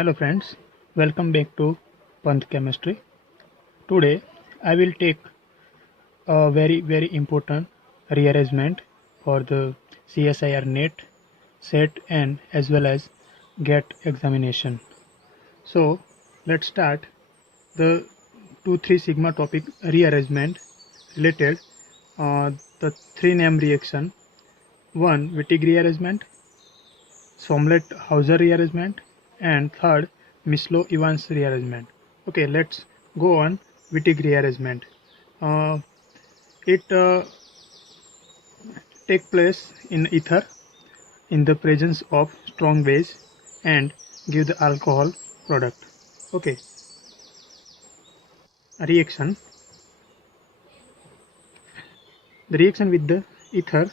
Hello friends, welcome back to Panth Chemistry. Today I will take a very important rearrangement for the CSIR NET, SET and as well as GATE examination. So let's start the 2-3 sigma topic rearrangement related the 3 name reaction. 1. Wittig rearrangement, Somlet-Hauser rearrangement, and third Mislow-Evans rearrangement. Okay, let's go on Wittig rearrangement. It take place in ether in the presence of strong base and give the alcohol product. Okay, reaction. The reaction with the ether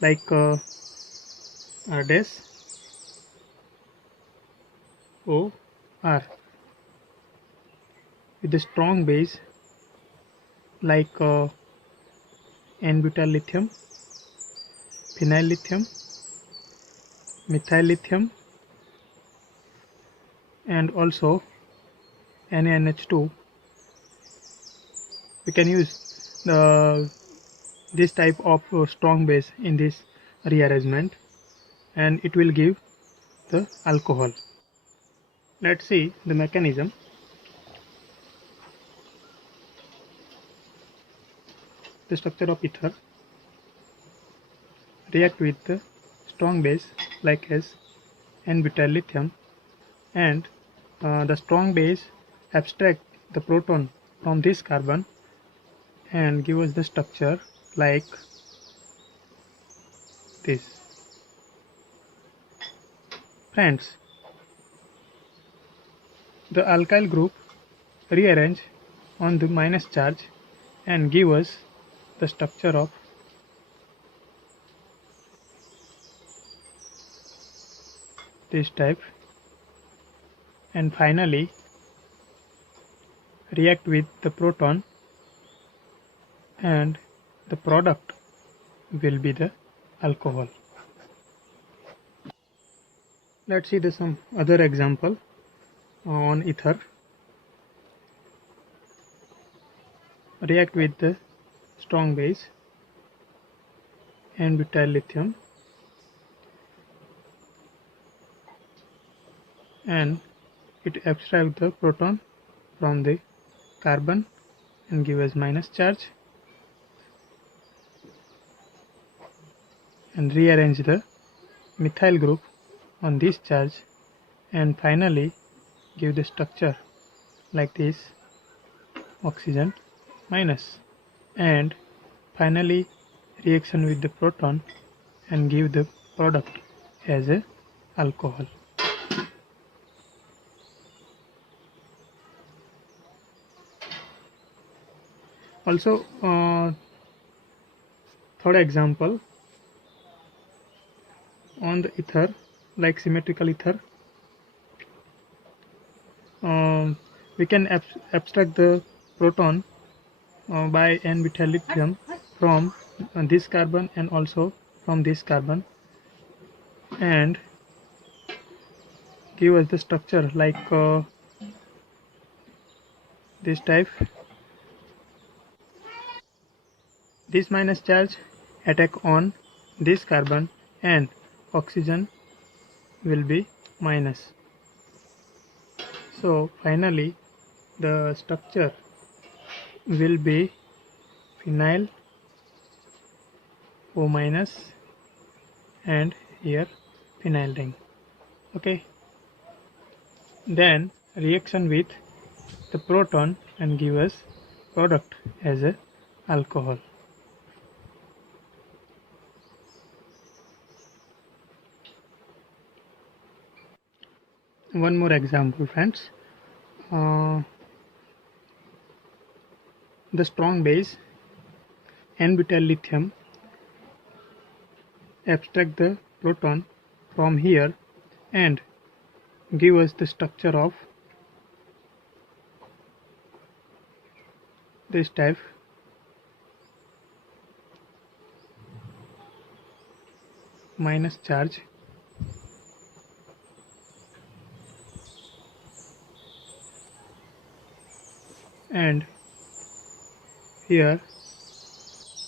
like dash O R with the strong base like N-butyl lithium, phenyl lithium, methyl lithium, and also NaNH2. We can use this type of strong base in this rearrangement and it will give the alcohol. Let's see the mechanism. The structure of ether react with the strong base like as N-butyl lithium, and the strong base abstract the proton from this carbon and give us the structure like this. Friends, the alkyl group rearrange on the minus charge and give us the structure of this type, and finally react with the proton and the product will be the alcohol. Let's see some other example on ether. React with the strong base and butyl lithium and it abstract the proton from the carbon and give us minus charge and rearrange the methyl group on this charge and finally give the structure like this, oxygen minus, and finally reaction with the proton and give the product as a alcohol. Also third example on the ether like symmetrical ether, we can abstract the proton by N-butyl lithium from this carbon and also from this carbon and give us the structure like this type. This minus charge attack on this carbon and oxygen will be minus. So finally the structure will be phenyl O minus and here phenyl ring. Okay, then reaction with the proton and give us product as a alcohol. One more example, friends. The strong base N-butyl lithium abstract the proton from here and give us the structure of this type, minus charge and here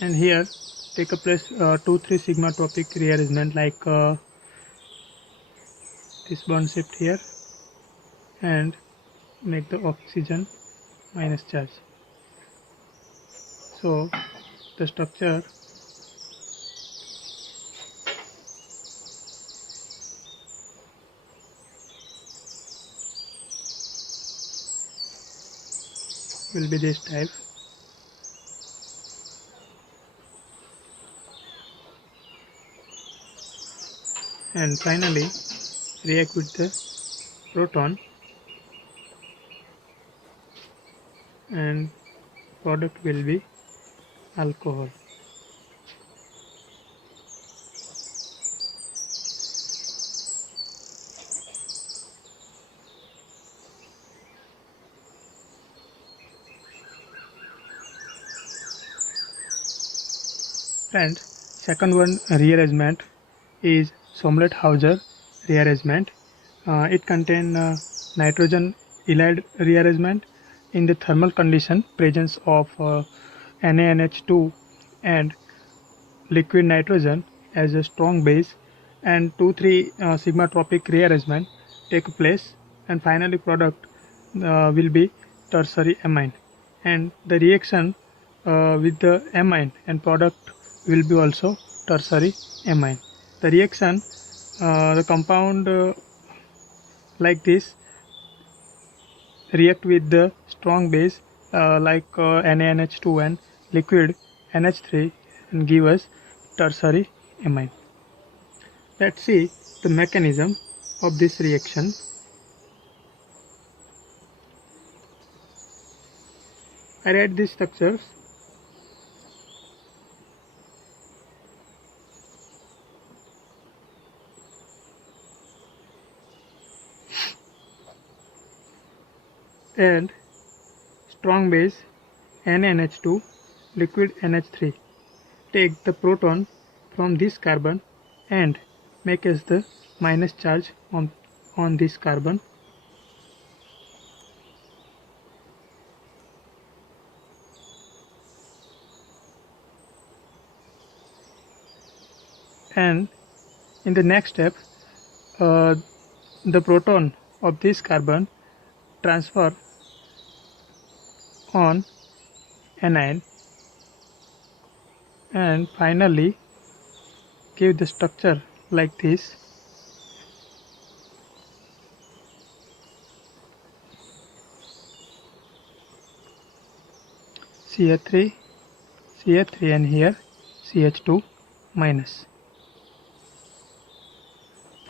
and here take a place 2,3 sigma tropic rearrangement, like this bond shift here and make the oxygen minus charge. So the structure will be this type. And finally react with the proton, and product will be alcohol. Friends, second one rearrangement is Somlet-Hauser rearrangement. It contains nitrogen ylide rearrangement. In the thermal condition, presence of NaNH2 and liquid nitrogen as a strong base, and 2,3 sigma tropic rearrangement take place, and finally product will be tertiary amine, and the reaction with the amine and product will be also tertiary amine. The reaction, the compound like this react with the strong base like NaNH2 and liquid NH3 and give us tertiary amine. Let's see the mechanism of this reaction. I write these structures. And strong base NaNH2, liquid NH3. Take the proton from this carbon and make as the minus charge on this carbon. And in the next step, the proton of this carbon transfer on anion, and finally give the structure like this. CH3, CH3 and here CH2 minus.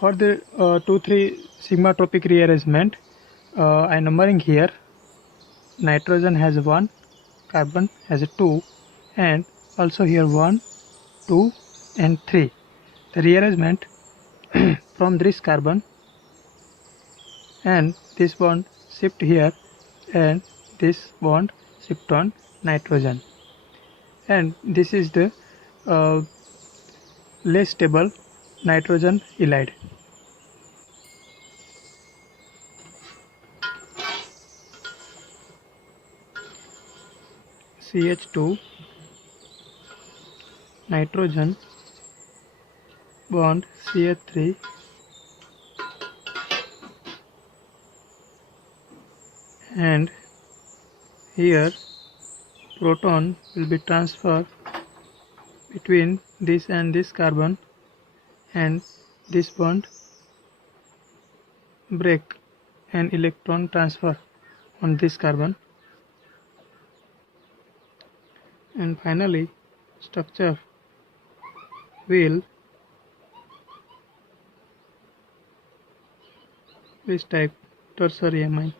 For the 2,3 sigma tropic rearrangement, I numbering here. Nitrogen has 1, carbon has 2, and also here 1, 2 and 3. The rearrangement from this carbon and this bond shift here, and this bond shift on nitrogen, and this is the less stable nitrogen ylide. CH2 nitrogen bond CH3 and here proton will be transferred between this and this carbon, and this bond break and electron transfer on this carbon, and finally structure will this type tertiary amine.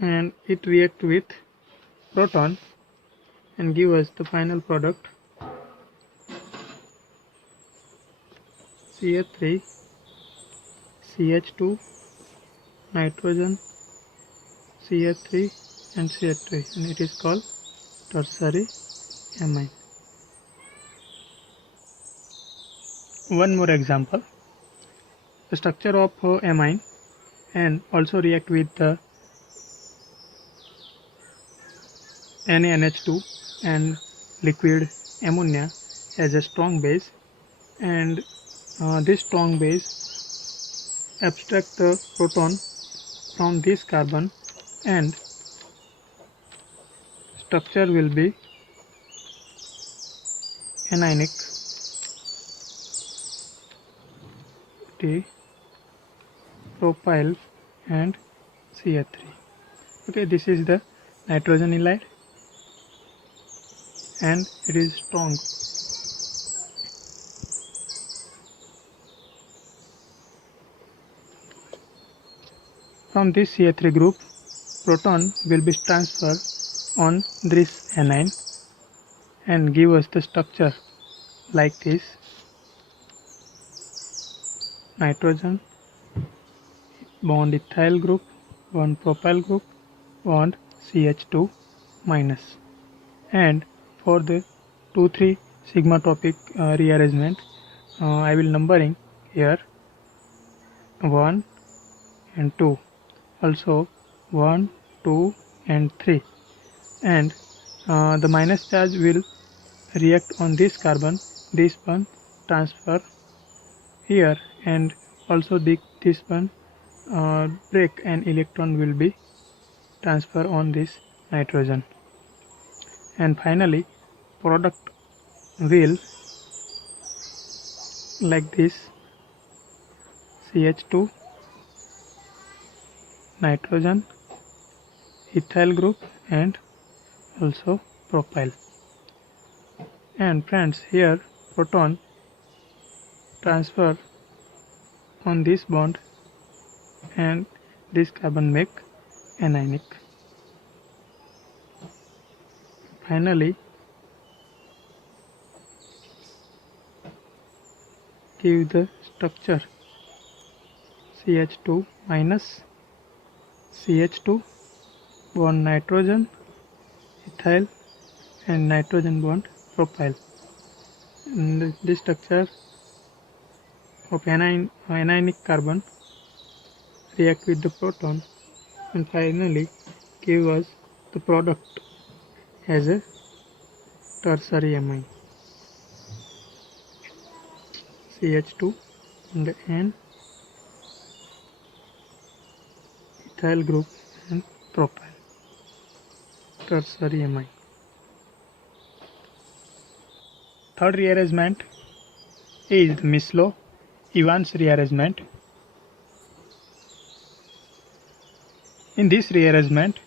And it react with proton and give us the final product CH3 CH2 nitrogen CH3 and CH3, and it is called tertiary amine. One more example. the structure of amine and also react with the NaNH2 and liquid ammonia as a strong base, and this strong base abstract the proton from this carbon, and structure will be anionic T propyl and CH3. Okay, this is the nitrogen halide and it is strong. From this CH3 group, proton will be transferred on this anion and give us the structure like this: nitrogen, bond ethyl group, bond propyl group, bond CH2 minus. And for the 2,3 sigmatopic rearrangement, I will numbering here 1 and 2, also 1, 2 and 3, and the minus charge will react on this carbon, this one transfer here, and also this one break, and electron will be transfer on this nitrogen, and finally product will like this: CH2, nitrogen, ethyl group and also propyl. And friends, here proton transfer on this bond and this carbon make anionic. Finally give the structure CH2 minus, CH2 bond nitrogen, ethyl and nitrogen bond propyl. And this structure of anionic carbon react with the proton and finally give us the product as a tertiary amine, CH2 and N, ethyl group and propyl, tertiary amine. Third rearrangement is the Mislo-Evans rearrangement. In this rearrangement,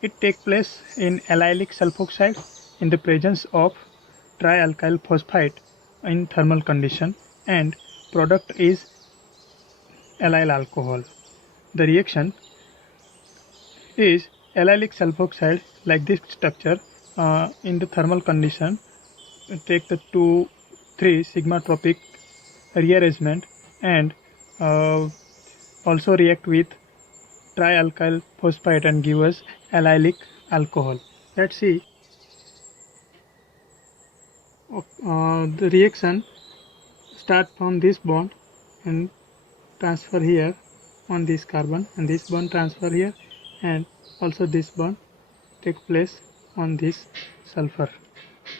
it takes place in allylic sulfoxide in the presence of trialkyl phosphate in thermal condition, and product is allyl alcohol. The reaction is allylic sulfoxide like this structure in the thermal condition. Take the 2,3 sigmatropic rearrangement and also react with trialkyl phosphate and give us allylic alcohol. Let's see. The reaction start from this bond and transfer here on this carbon, and this bond transfer here, and also this bond take place on this sulfur.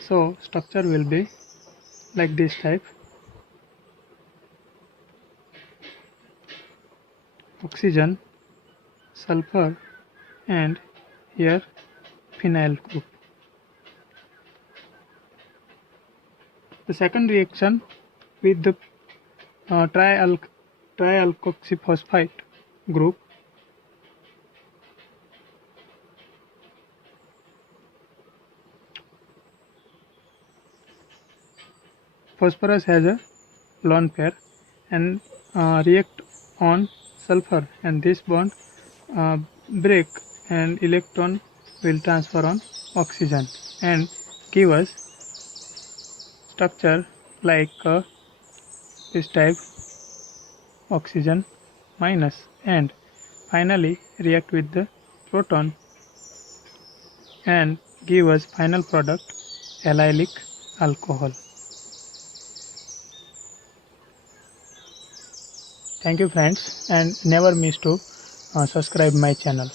So structure will be like this type: oxygen, sulfur and here phenyl group. The second reaction with the trialkoxyphosphate group, phosphorus has a lone pair and react on sulfur, and this bond break and electron will transfer on oxygen and give us structure like this type: oxygen minus, and finally react with the proton and give us final product allylic alcohol. Thank you friends, and never miss to subscribe my channel.